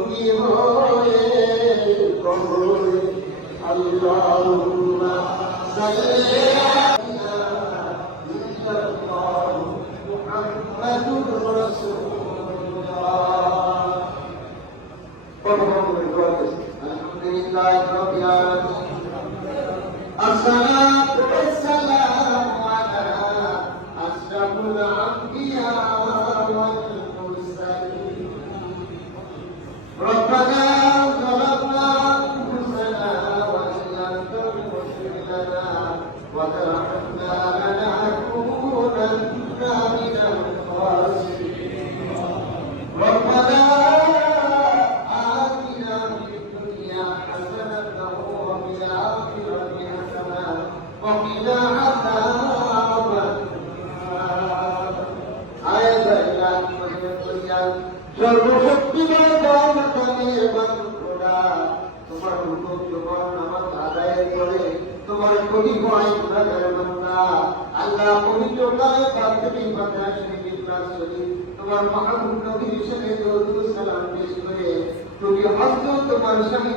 বন্দী হয়ে কবর আল্লাহুম্মা সাল্লি الحمد لله رب العالمين সর্বশক্তিমান তোমার হুকুম তোমার নামাজ আদায় করে তোমার ক্ষতি হয় গুনাহগার বান্দা আল্লাহ পবিত্রতায় পাত্রী বান্দা শরীফ ইখলাস শরীফ তোমার মাহবুব নবীর সাথে দরুদ সালাম পেশ করে তুমি হস্ত তোমার শাহী